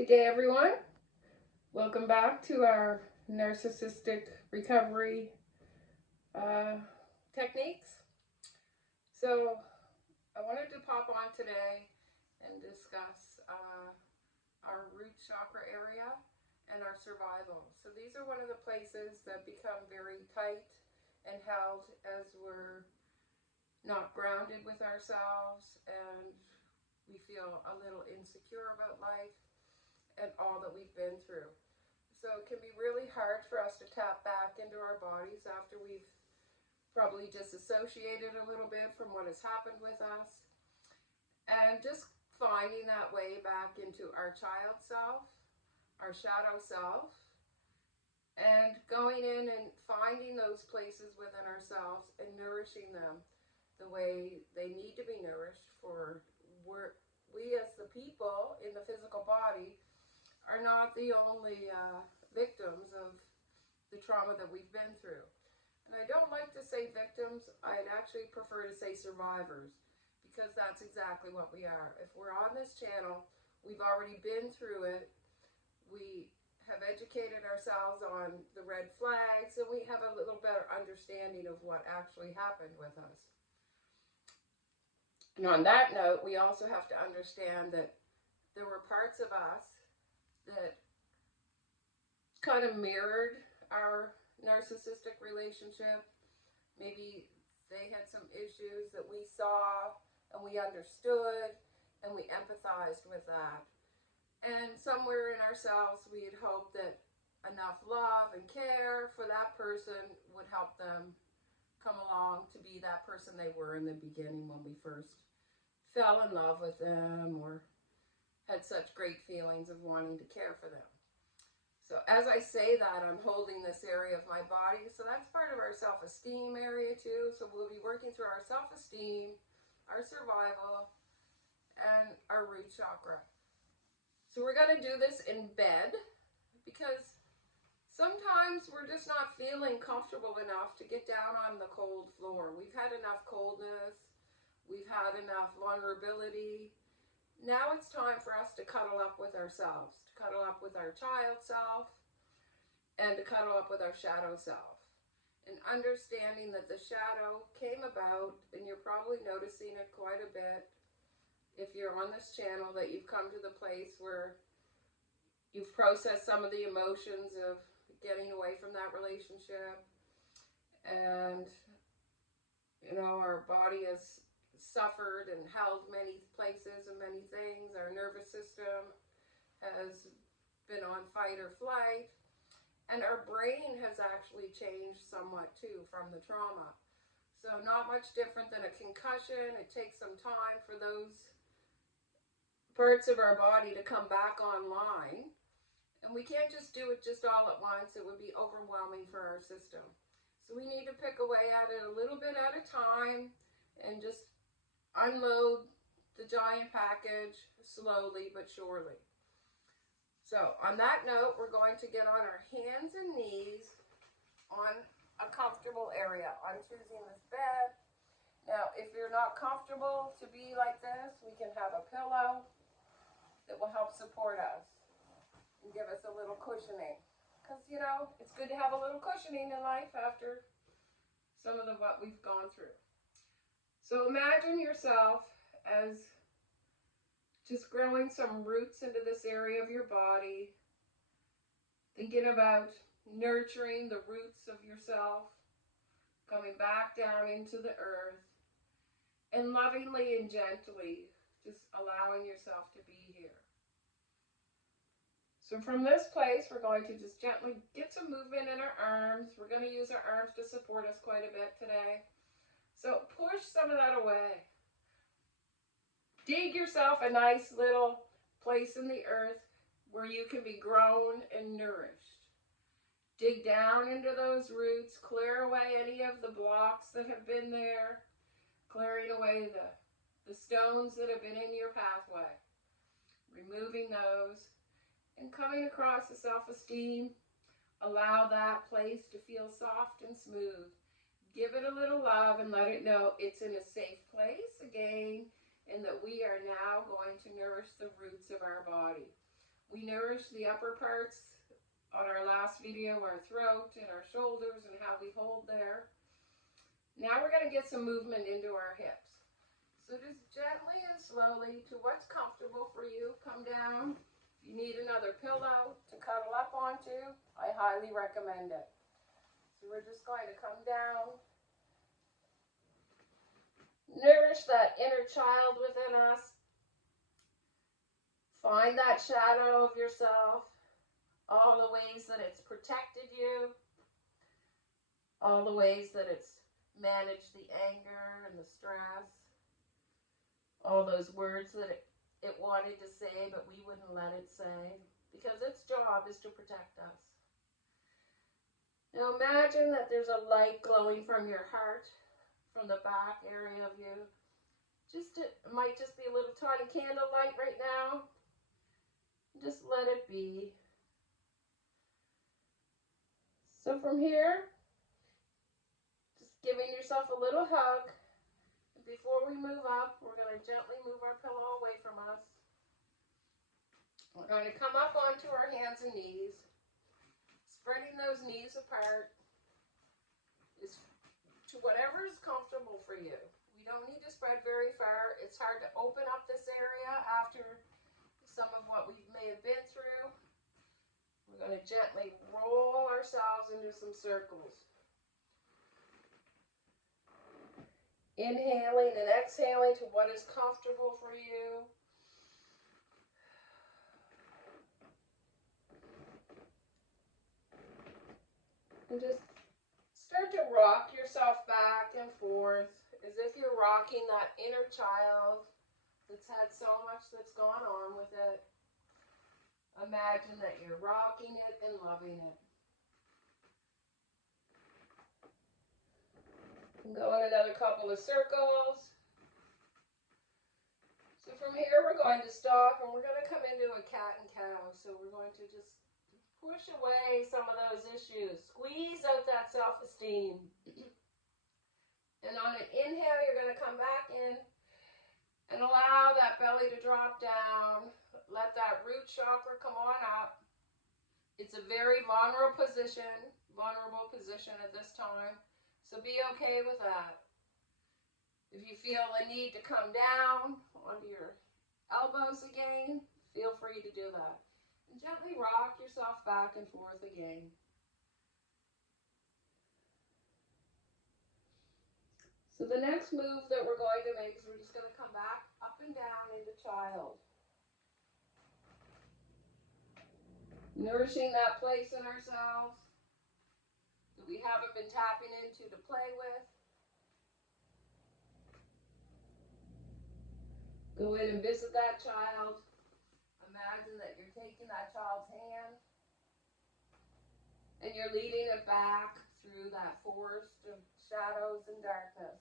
Good day, everyone. Welcome back to our narcissistic recovery techniques. So, I wanted to pop on today and discuss our root chakra area and our survival. So, these are one of the places that become very tight and held as we're not grounded with ourselves and we feel a little insecure about life and all that we've been through. So it can be really hard for us to tap back into our bodies after we've probably disassociated a little bit from what has happened with us. And just finding that way back into our child self, our shadow self, and going in and finding those places within ourselves and nourishing them the way they need to be nourished for we as the people in the physical body are not the only victims of the trauma that we've been through. And I don't like to say victims, I'd actually prefer to say survivors, because that's exactly what we are. If we're on this channel, we've already been through it, we have educated ourselves on the red flags, and we have a little better understanding of what actually happened with us. And on that note, we also have to understand that there were parts of us that kind of mirrored our narcissistic relationship. Maybe they had some issues that we saw and we understood and we empathized with that. And somewhere in ourselves we had hoped that enough love and care for that person would help them come along to be that person they were in the beginning when we first fell in love with them or had such great feelings of wanting to care for them. So as I say that, I'm holding this area of my body. So that's part of our self-esteem area too. So we'll be working through our self-esteem, our survival, and our root chakra. So we're going to do this in bed because sometimes we're just not feeling comfortable enough to get down on the cold floor. We've had enough coldness. We've had enough vulnerability. Now it's time for us to cuddle up with ourselves, to cuddle up with our child self, and to cuddle up with our shadow self. And understanding that the shadow came about, and you're probably noticing it quite a bit if you're on this channel, that you've come to the place where you've processed some of the emotions of getting away from that relationship. And, you know, our body has suffered and held many places and many things. Our nervous system has been on fight or flight, and our brain has actually changed somewhat too from the trauma. So not much different than a concussion. It takes some time for those parts of our body to come back online, and we can't just do it just all at once. It would be overwhelming for our system. So we need to pick away at it a little bit at a time and just unload the giant package slowly but surely. So on that note, we're going to get on our hands and knees on a comfortable area. I'm choosing this bed. Now, if you're not comfortable to be like this, we can have a pillow that will help support us and give us a little cushioning. Because, you know, it's good to have a little cushioning in life after some of what we've gone through. So imagine yourself as just growing some roots into this area of your body, thinking about nurturing the roots of yourself, coming back down into the earth, and lovingly and gently just allowing yourself to be here. So from this place, we're going to just gently get some movement in our arms. We're going to use our arms to support us quite a bit today. So push some of that away. Dig yourself a nice little place in the earth where you can be grown and nourished. Dig down into those roots, clear away any of the blocks that have been there, clearing away the stones that have been in your pathway, removing those, and coming across the self-esteem. Allow that place to feel soft and smooth. Give it a little love and let it know it's in a safe place again, and that we are now going to nourish the roots of our body. We nourished the upper parts on our last video, our throat and our shoulders and how we hold there. Now we're going to get some movement into our hips. So just gently and slowly to what's comfortable for you. Come down. If you need another pillow to cuddle up onto, I highly recommend it. So we're just going to come down. Nourish that inner child within us. Find that shadow of yourself. All the ways that it's protected you. All the ways that it's managed the anger and the stress. All those words that it wanted to say, but we wouldn't let it say. Because its job is to protect us. Now imagine that there's a light glowing from your heart, from the back area of you. It might just be a little tiny candle light right now. Just let it be. So from here, just giving yourself a little hug. Before we move up, we're going to gently move our pillow away from us. We're going to come up onto our hands and knees. Spreading those knees apart is to whatever is comfortable for you. We don't need to spread very far. It's hard to open up this area after some of what we may have been through. We're going to gently roll ourselves into some circles. Inhaling and exhaling to what is comfortable for you. And just start to rock yourself back and forth as if you're rocking that inner child that's had so much that's gone on with it. Imagine that you're rocking it and loving it. Go in another couple of circles. So from here we're going to stop and we're going to come into a cat and cow. So we're going to just push away some of those issues. Squeeze out that self-esteem. And on an inhale, you're going to come back in and allow that belly to drop down. Let that root chakra come on up. It's a very vulnerable position at this time. So be okay with that. If you feel a need to come down onto your elbows again, feel free to do that. And gently rock yourself back and forth again. So the next move that we're going to make is we're just going to come back up and down into child. Nourishing that place in ourselves that we haven't been tapping into to play with. Go in and visit that child. Imagine that you're taking that child's hand and you're leading it back through that forest of shadows and darkness.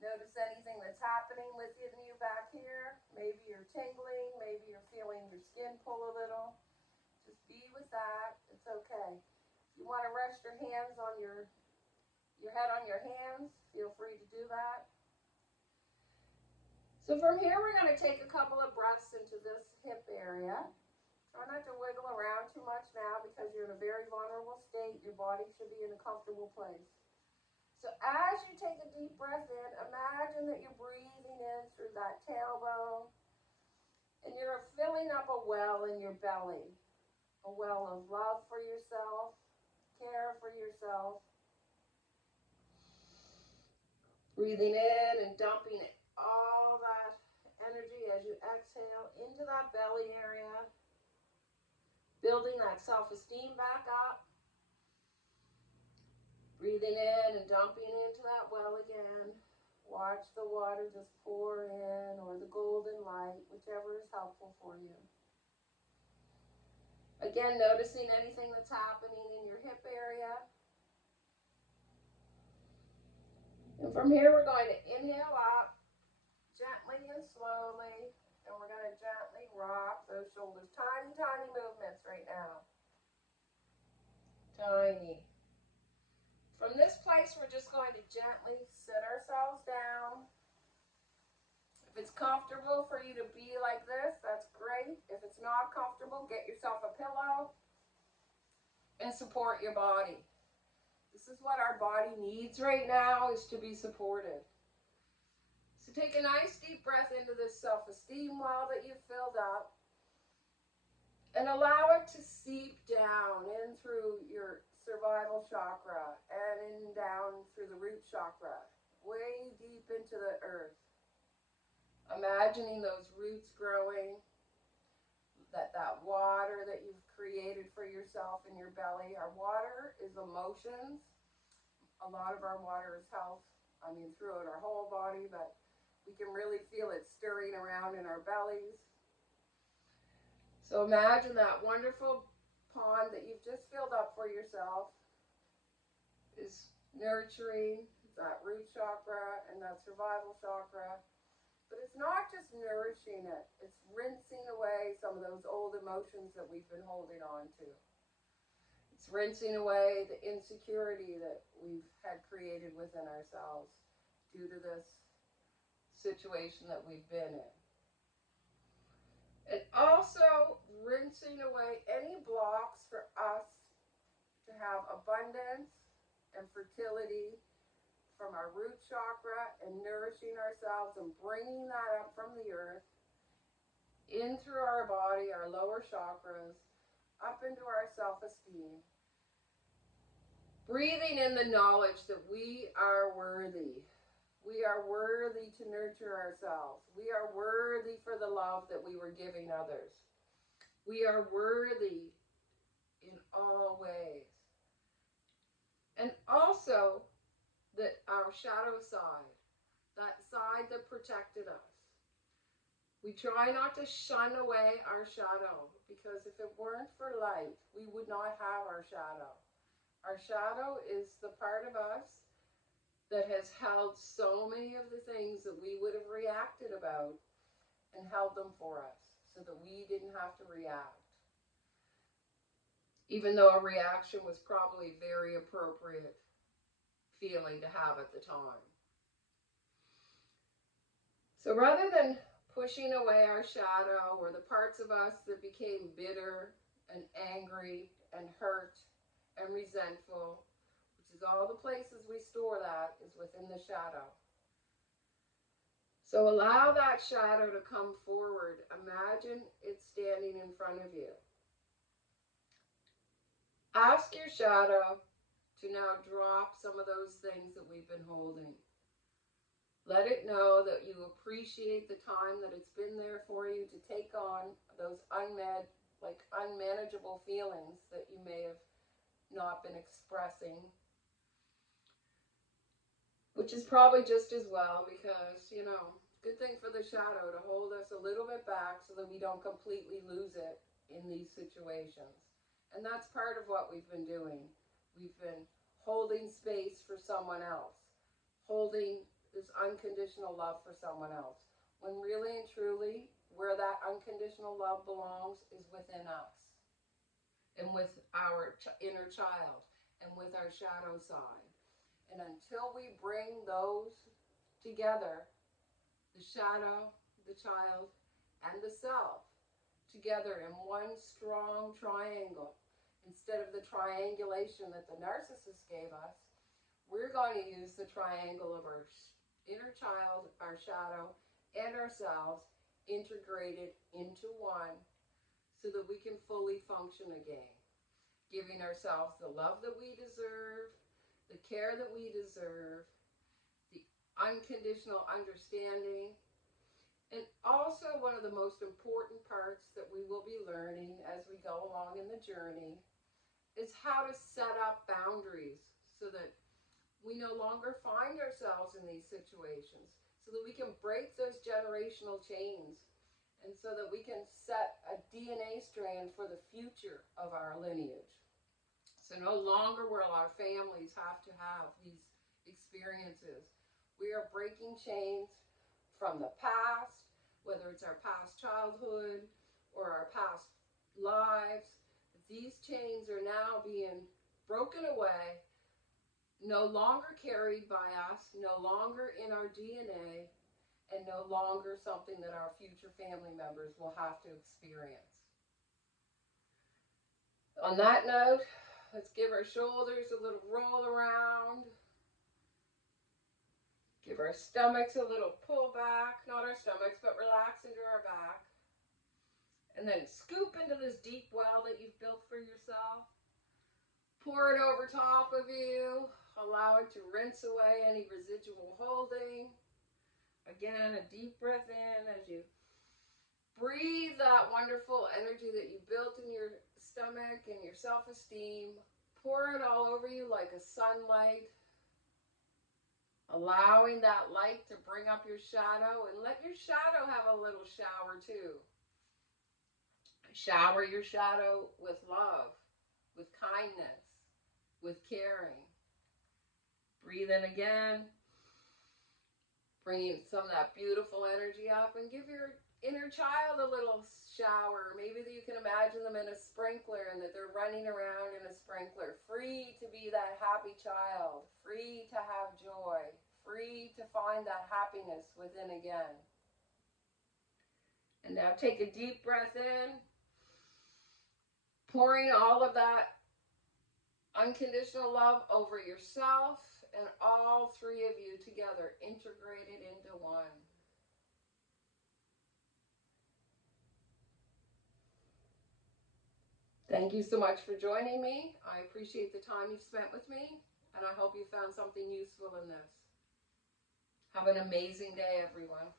Notice anything that's happening within you back here. Maybe you're tingling, maybe you're feeling your skin pull a little. Just be with that. It's okay. If you want to rest your hands on your head on your hands, feel free to do that. So from here, we're going to take a couple of breaths into this hip area. Try not to wiggle around too much now because you're in a very vulnerable state. Your body should be in a comfortable place. So as you take a deep breath in, imagine that you're breathing in through that tailbone and you're filling up a well in your belly. A well of love for yourself, care for yourself. Breathing in and dumping all that energy as you exhale into that belly area. Building that self-esteem back up. Breathing in and dumping into that well again. Watch the water just pour in, or the golden light, whichever is helpful for you. Again, noticing anything that's happening in your hip area. And from here, we're going to inhale up, gently and slowly, and we're going to gently rock those shoulders. Tiny, tiny movements right now. Tiny. From this place, we're just going to gently sit ourselves down. If it's comfortable for you to be like this, that's great. If it's not comfortable, get yourself a pillow and support your body. This is what our body needs right now, is to be supported. So take a nice deep breath into this self-esteem well that you've filled up, and allow it to seep down in through your cervical chakra and in down through the root chakra, way deep into the earth. Imagining those roots growing, that water that you've created for yourself in your belly. Our water is emotions. A lot of our water is health. I mean, throughout our whole body, but we can really feel it stirring around in our bellies. So imagine that wonderful pond that you've just filled up for yourself is nurturing that root chakra and that cervical chakra. But it's not just nourishing it, it's rinsing away some of those old emotions that we've been holding on to. It's rinsing away the insecurity that we've had created within ourselves due to this situation that we've been in. And also rinsing away any blocks for us to have abundance and fertility from our root chakra, and nourishing ourselves and bringing that up from the earth in through our body, our lower chakras, up into our self-esteem. Breathing in the knowledge that we are worthy. We are worthy to nurture ourselves. We are worthy for the love that we were giving others. We are worthy in all ways. And also that our shadow side, that side that protected us. We try not to shun away our shadow, because if it weren't for light, we would not have our shadow. Our shadow is the part of us that has held so many of the things that we would have reacted about and held them for us so that we didn't have to react. Even though a reaction was probably very appropriate feeling to have at the time. So rather than pushing away our shadow or the parts of us that became bitter and angry and hurt and resentful, which is all the places we store that, is within the shadow. So allow that shadow to come forward. Imagine it standing in front of you. Ask your shadow to now drop some of those things that we've been holding. Let it know that you appreciate the time that it's been there for you to take on those unmanageable feelings that you may have not been expressing. Which is probably just as well, because, good thing for the shadow to hold us a little bit back so that we don't completely lose it in these situations. And that's part of what we've been doing. We've been holding space for someone else, holding this unconditional love for someone else, when really and truly, where that unconditional love belongs is within us, and with our inner child, and with our shadow side. And until we bring those together, the shadow, the child, and the self, together in one strong triangle, instead of the triangulation that the narcissist gave us, we're going to use the triangle of our inner child, our shadow, and ourselves integrated into one, so that we can fully function again, giving ourselves the love that we deserve, the care that we deserve, the unconditional understanding. And also, one of the most important parts that we will be learning as we go along in the journey is how to set up boundaries so that we no longer find ourselves in these situations, so that we can break those generational chains, and so that we can set a DNA strand for the future of our lineage. So no longer will our families have to have these experiences. We are breaking chains from the past, whether it's our past childhood or our past lives. These chains are now being broken away, no longer carried by us, no longer in our DNA, and no longer something that our future family members will have to experience. On that note, let's give our shoulders a little roll around. Give our stomachs a little pull back. Not our stomachs, but relax into our back. And then scoop into this deep well that you've built for yourself. Pour it over top of you. Allow it to rinse away any residual holding. Again, a deep breath in as you breathe that wonderful energy that you built in your stomach and your self-esteem. Pour it all over you like a sunlight. Allowing that light to bring up your shadow, and let your shadow have a little shower too. Shower your shadow with love, with kindness, with caring. Breathe in again. Bringing some of that beautiful energy up, and give your inner child a little shower. Maybe you can imagine them in a sprinkler and that they're running around in a sprinkler, free to be that happy child, free to have joy, free to find that happiness within again. And now take a deep breath in, pouring all of that unconditional love over yourself and all three of you together, integrated into one. Thank you so much for joining me. I appreciate the time you've spent with me, and I hope you found something useful in this. Have an amazing day, everyone.